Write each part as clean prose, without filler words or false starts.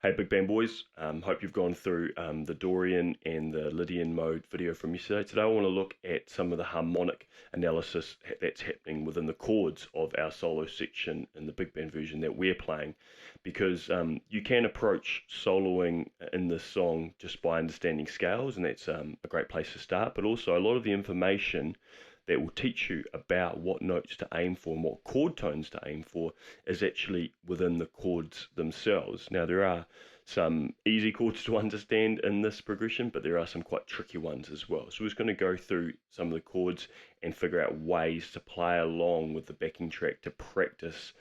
Hey Big Band Boys, hope you've gone through the Dorian and the Lydian mode video from yesterday. Today I want to look at some of the harmonic analysis that's happening within the chords of our solo section in the big band version that we're playing, because you can approach soloing in this song just by understanding scales, and that's a great place to start, but also a lot of the information that will teach you about what notes to aim for and what chord tones to aim for is actually within the chords themselves. Now, there are some easy chords to understand in this progression, but there are some quite tricky ones as well. So we're just going to go through some of the chords and figure out ways to play along with the backing track to practice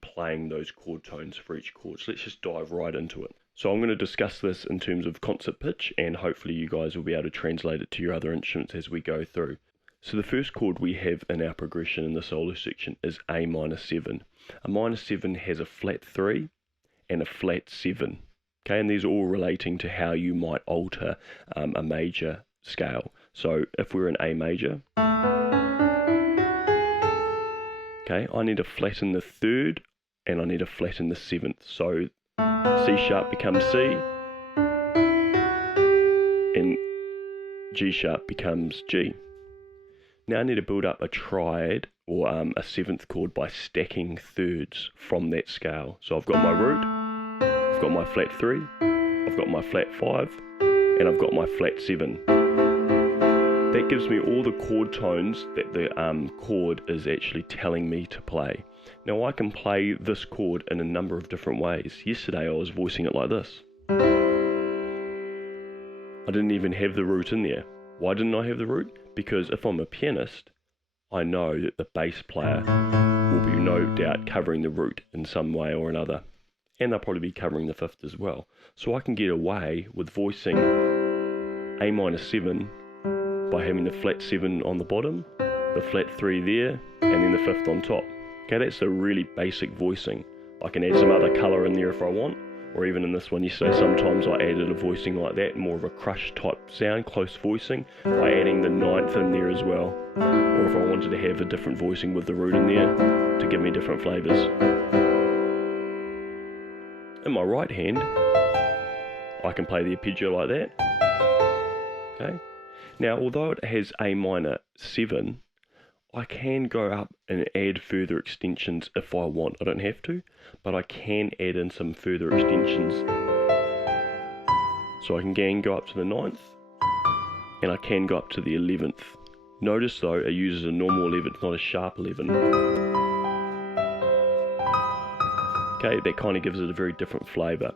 playing those chord tones for each chord. So let's just dive right into it. So I'm going to discuss this in terms of concert pitch, and hopefully you guys will be able to translate it to your other instruments as we go through. So the first chord we have in our progression in the solo section is A minor 7. A minor 7 has a flat 3 and a flat 7. Okay, and these are all relating to how you might alter a major scale. So if we're in A major, okay, I need a flat in the 3rd and I need a flat in the 7th. So C sharp becomes C and G sharp becomes G. Now I need to build up a triad or a 7th chord by stacking thirds from that scale. So I've got my root, I've got my flat 3, I've got my flat 5, and I've got my flat 7. That gives me all the chord tones that the chord is actually telling me to play. Now I can play this chord in a number of different ways. Yesterday I was voicing it like this. I didn't even have the root in there. Why didn't I have the root? Because if I'm a pianist, I know that the bass player will be no doubt covering the root in some way or another. And they'll probably be covering the 5th as well. So I can get away with voicing A minor 7 by having the flat 7 on the bottom, the flat 3 there, and then the 5th on top. Okay, that's a really basic voicing. I can add some other colour in there if I want. Or even in this one yesterday, sometimes I added a voicing like that, more of a crush type sound, close voicing, by adding the 9th in there as well. Or if I wanted to have a different voicing with the root in there to give me different flavours. In my right hand, I can play the arpeggio like that. Okay. Now, although it has A minor 7, I can go up and add further extensions if I want. I don't have to, but I can add in some further extensions. So I can again go up to the 9th, and I can go up to the 11th. Notice though, it uses a normal 11th, not a sharp 11. Okay, that kind of gives it a very different flavour.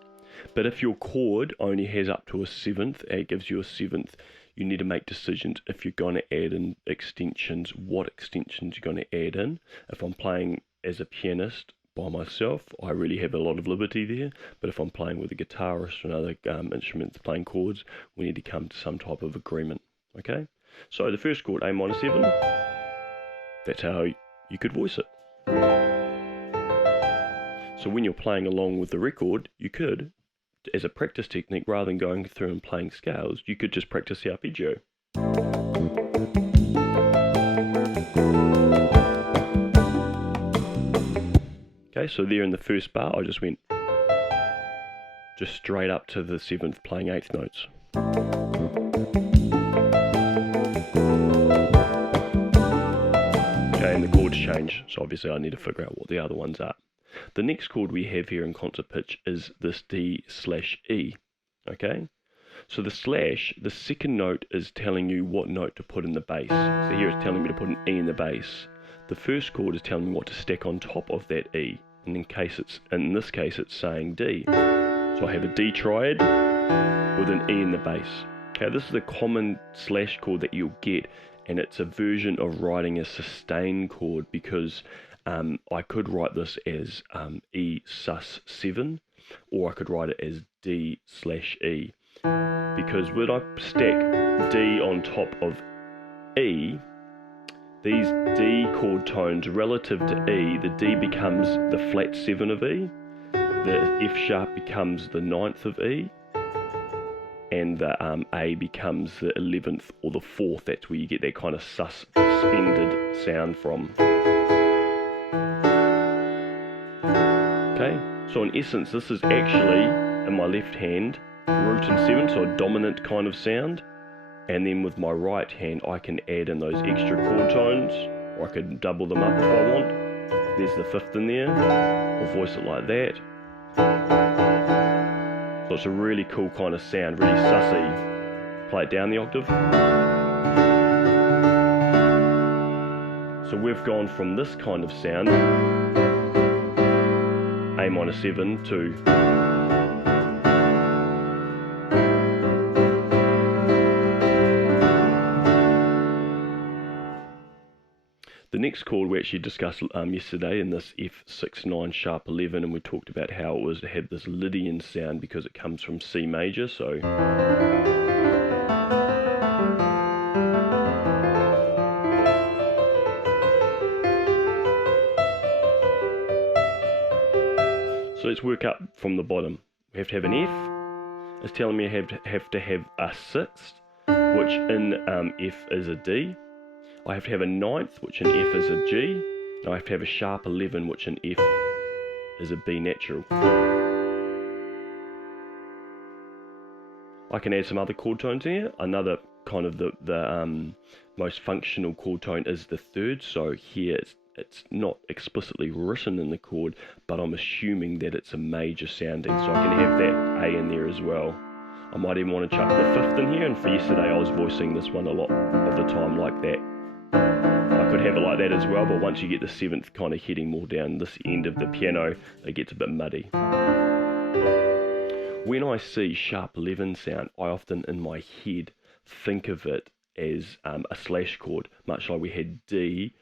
But if your chord only has up to a 7th, it gives you a 7th, you need to make decisions if you're going to add in extensions, what extensions you're going to add in. If I'm playing as a pianist by myself, I really have a lot of liberty there, but if I'm playing with a guitarist or another instrument playing chords, we need to come to some type of agreement. Okay, so the first chord, A minor 7, that's how you could voice it. So when you're playing along with the record, you could, as a practice technique, rather than going through and playing scales, you could just practice the arpeggio. Okay, so there in the first bar, I just went just straight up to the 7th, playing 8th notes. Okay, and the chords change, so obviously I need to figure out what the other ones are. The next chord we have here in concert pitch is this D/E, okay? So the slash, the second note is telling you what note to put in the bass. So here it's telling me to put an E in the bass. The first chord is telling me what to stack on top of that E. And in this case it's saying D. So I have a D triad with an E in the bass. Okay, this is a common slash chord that you'll get, and it's a version of writing a sustain chord, because I could write this as E sus 7, or I could write it as D/E, because when I stack D on top of E, these D chord tones relative to E, the D becomes the flat 7 of E, the F sharp becomes the 9th of E, and the A becomes the 11th or the 4th. That's where you get that kind of suspended sound from. Okay, so in essence this is actually in my left hand, root and 7, so a dominant kind of sound. And then with my right hand, I can add in those extra chord tones, or I could double them up if I want. There's the 5th in there, or voice it like that. So it's a really cool kind of sound, really sussy. Play it down the octave. So we've gone from this kind of sound, A minor 7, to the next chord we actually discussed yesterday in this F6/9 sharp 11, and we talked about how it was to have this Lydian sound because it comes from C major. So let's work up from the bottom. We have to have an F. It's telling me I have to have a 6th, which in F is a D. I have to have a 9th, which in F is a G. And I have to have a sharp 11, which in F is a B natural. I can add some other chord tones here. Another kind of the most functional chord tone is the 3rd. So here it's not explicitly written in the chord, but I'm assuming that it's a major sounding. So I can have that A in there as well. I might even want to chuck the 5th in here, and for yesterday I was voicing this one a lot of the time like that. I could have it like that as well, but once you get the 7th kind of heading more down this end of the piano, it gets a bit muddy. When I see sharp 11 sound, I often in my head think of it as a slash chord, much like we had D/E.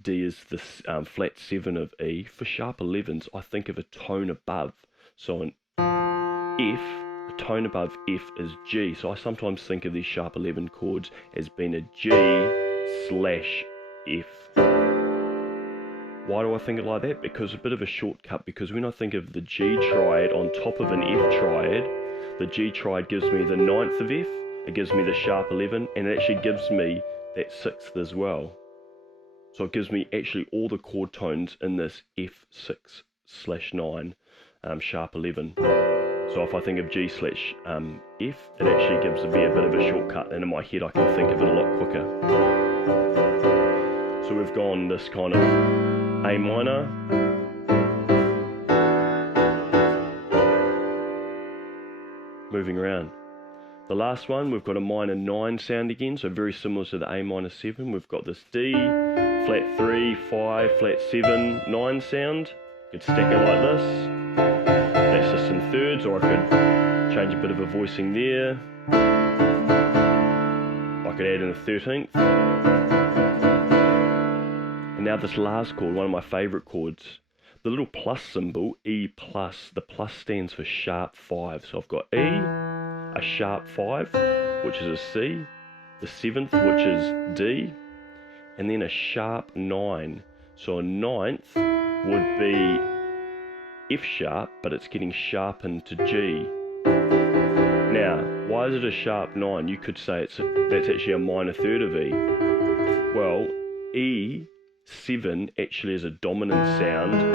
D is the flat 7 of E. For sharp 11s, I think of a tone above. So an F, a tone above F is G. So I sometimes think of these sharp 11 chords as being a G/F. Why do I think it like that? Because a bit of a shortcut, because when I think of the G triad on top of an F triad, the G triad gives me the 9th of F, it gives me the sharp 11, and it actually gives me that 6th as well. So it gives me actually all the chord tones in this F6/9 sharp 11. So if I think of G/F, it actually gives me a bit of a shortcut, and in my head I can think of it a lot quicker. So we've gone this kind of A minor, moving around. The last one, we've got a minor 9 sound again, so very similar to the A minor 7. We've got this D, flat 3, 5, flat 7, 9 sound. You could stack it like this. That's just in 3rds, or I could change a bit of a voicing there. I could add in a 13th. And now this last chord, one of my favourite chords, the little plus symbol, E plus, the plus stands for sharp 5. So I've got E, a sharp 5, which is a C, the 7th, which is D, and then a sharp 9. So a 9th would be F sharp, but it's getting sharpened to G. Now, why is it a sharp 9? You could say that's actually a minor 3rd of E. Well, E7 actually is a dominant sound,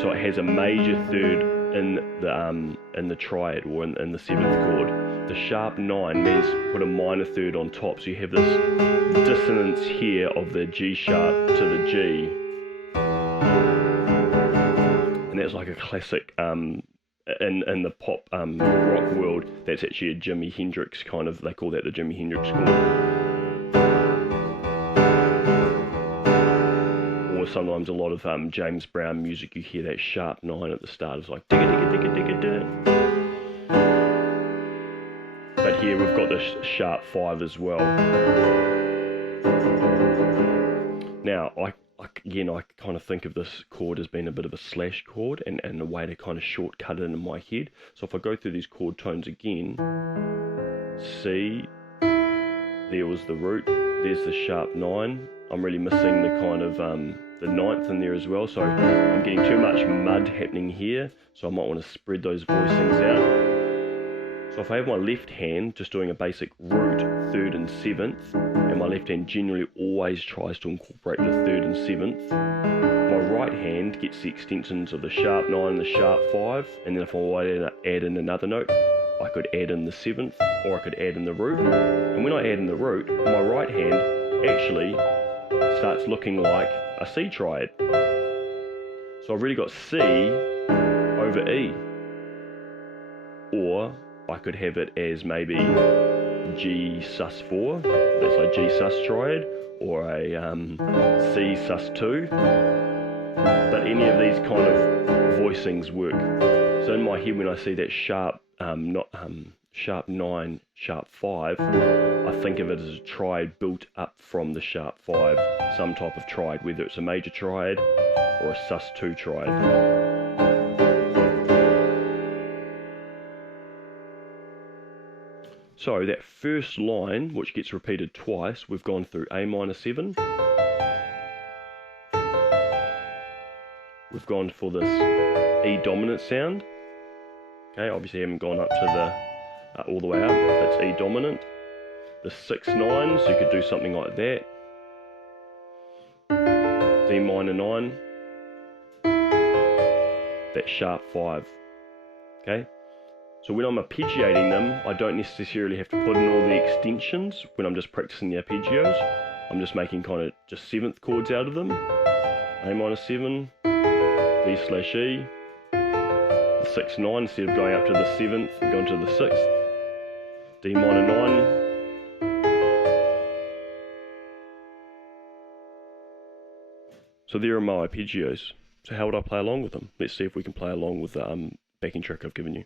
so it has a major 3rd in the triad, or in the 7th chord. The sharp 9 means put a minor 3rd on top, so you have this dissonance here of the G sharp to the G. And that's like a classic, in the pop rock world, that's actually a Jimi Hendrix kind of, they call that the Jimi Hendrix chord. Or sometimes a lot of James Brown music, you hear that sharp 9 at the start. It's like digga digga digga digga digga. But here we've got this sharp 5 as well. Now I kind of think of this chord as being a bit of a slash chord, and a way to kind of shortcut it in my head. So if I go through these chord tones again, C, there was the root, there's the sharp 9. I'm really missing the kind of the 9th in there as well, so I'm getting too much mud happening here, so I might want to spread those voicings out. So if I have my left hand just doing a basic root 3rd and 7th, and my left hand generally always tries to incorporate the 3rd and 7th. My right hand gets the extensions of the sharp 9 and the sharp 5, and then if I wanted to add in another note, I could add in the 7th, or I could add in the root. And when I add in the root, my right hand actually starts looking like a C triad. So I've really got C over E. Or I could have it as maybe G sus4, that's like G sus triad, or a C sus2. But any of these kind of voicings work. So in my head, when I see that sharp, sharp 9, sharp 5, I think of it as a triad built up from the sharp 5, some type of triad, whether it's a major triad or a sus2 triad. So that first line, which gets repeated twice, we've gone through A minor 7. We've gone for this E dominant sound. Okay, obviously haven't gone up to the all the way up. That's E dominant. The 6/9, so you could do something like that. D minor 9. That sharp 5. Okay. So when I'm arpeggiating them, I don't necessarily have to put in all the extensions when I'm just practicing the arpeggios. I'm just making kind of just 7th chords out of them. A minor 7, B slash E, the 6/9 instead of going up to the 7th and going to the 6th, D minor 9. So there are my arpeggios. So how would I play along with them? Let's see if we can play along with the backing track I've given you.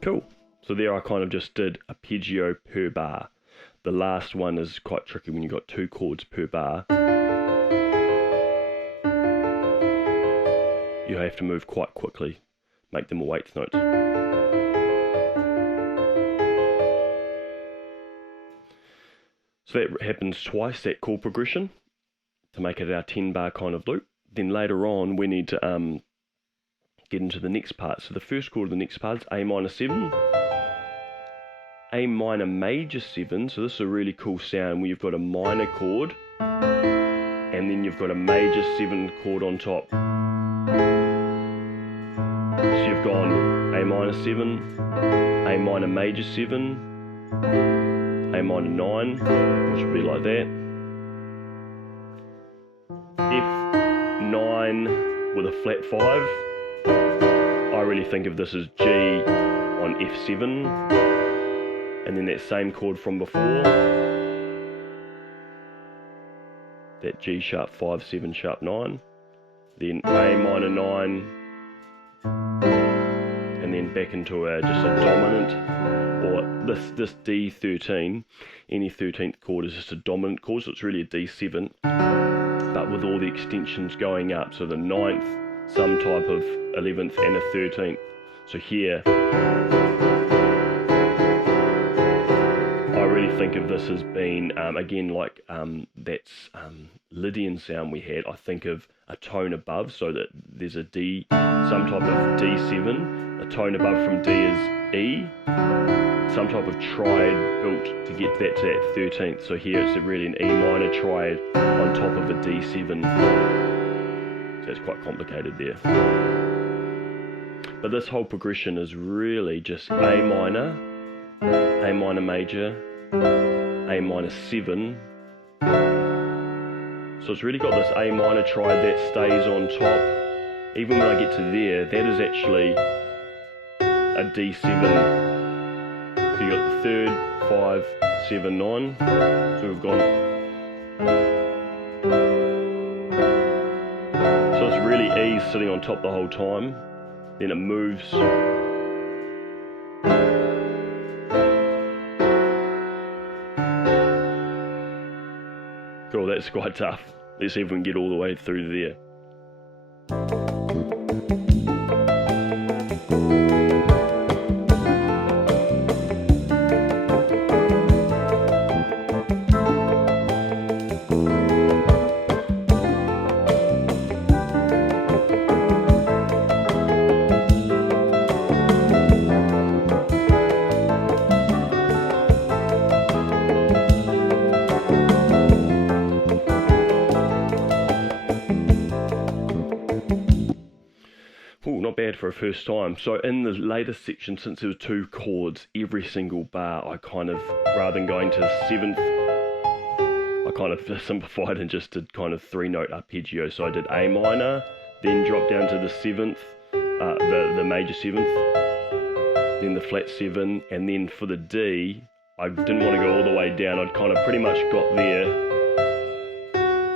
Cool. So there I kind of just did arpeggio per bar. The last one is quite tricky when you've got 2 chords per bar. You have to move quite quickly, make them all 8th notes. So that happens twice, that chord progression, to make it our 10 bar kind of loop. Then later on we need to get into the next part. So the first chord of the next part is A minor 7, A minor major 7, so this is a really cool sound where you've got a minor chord, and then you've got a major 7 chord on top. So you've gone A minor 7, A minor major 7, A minor 9, which would be like that, F9 with a flat 5. I really think of this as G on F7, and then that same chord from before, that G sharp 5, 7 sharp 9, then A minor 9, and then back into just a dominant, or this D13, any 13th chord is just a dominant chord, so it's really a D7, but with all the extensions going up, so the 9th, some type of 11th and a 13th. So here, I really think of this as being, again, like that's Lydian sound we had, I think of a tone above, so that there's a D, some type of D7, a tone above from D is E, some type of triad built to get that to that 13th. So here it's really an E minor triad on top of a D7. So it's quite complicated there. But this whole progression is really just A minor major, A minor 7. So it's really got this A minor triad that stays on top. Even when I get to there, that is actually a D7. So you got the 3rd, 5, 7, 9. So we've gone. So it's really E sitting on top the whole time. Then it moves. Cool, that's quite tough. Let's see if we can get all the way through there. Ooh, not bad for a first time. So in the latest section, since there were 2 chords, every single bar, I kind of, rather than going to the 7th, I kind of simplified and just did kind of 3-note arpeggio. So I did A minor, then dropped down to the 7th, the major 7th, then the flat 7, and then for the D, I didn't want to go all the way down. I'd kind of pretty much got there.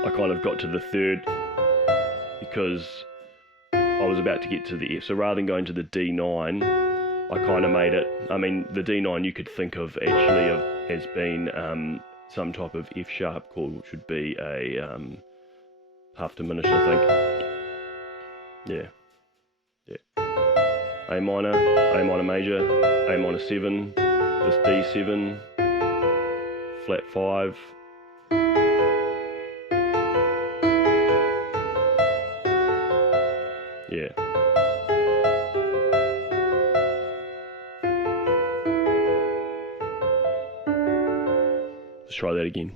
I kind of got to the 3rd because I was about to get to the F. So rather than going to the D9, I kind of made it, I mean, the D9 you could think of actually as being some type of F sharp chord, which would be a half diminished, I think. Yeah. A minor major, A minor 7, this D7, flat 5, yeah. Let's try that again.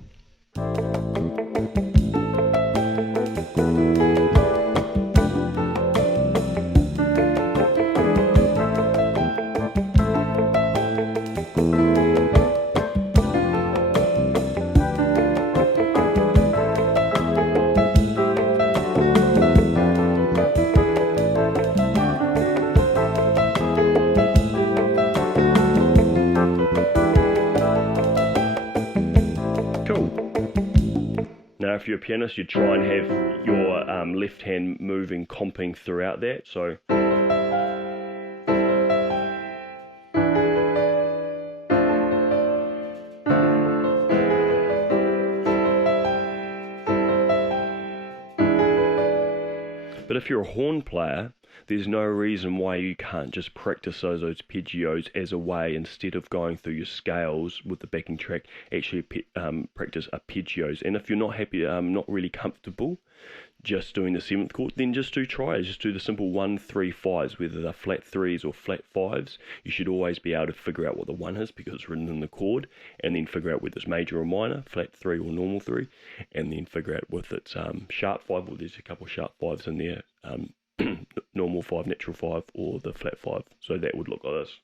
Now, if you're a pianist, you try and have your left hand moving, comping throughout that. So, but if you're a horn player, there's no reason why you can't just practice those arpeggios as a way, instead of going through your scales with the backing track, actually practice arpeggios. And if you're not happy, not really comfortable just doing the 7th chord, then just do trios. Just do the simple 1, 3, 5s, whether they're flat 3s or flat 5s. You should always be able to figure out what the 1 is because it's written in the chord, and then figure out whether it's major or minor, flat 3 or normal 3, and then figure out whether it's sharp 5, or there's a couple sharp 5s in there, normal 5, natural 5, or the flat 5. So that would look like this.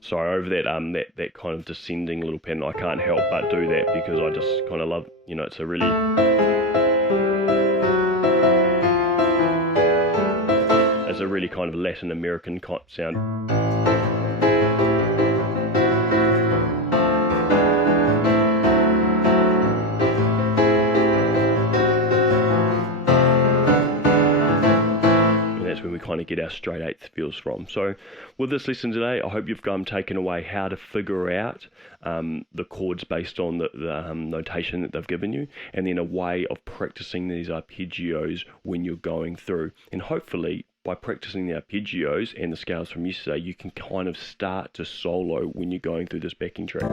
Sorry, over that that kind of descending little pattern, I can't help but do that because I just kind of love, you know, it's a really, kind of Latin American sound. When we kind of get our straight 8th feels from. So with this lesson today, I hope you've taken away how to figure out the chords based on the notation that they've given you, and then a way of practicing these arpeggios when you're going through. And hopefully by practicing the arpeggios and the scales from yesterday, you can kind of start to solo when you're going through this backing track.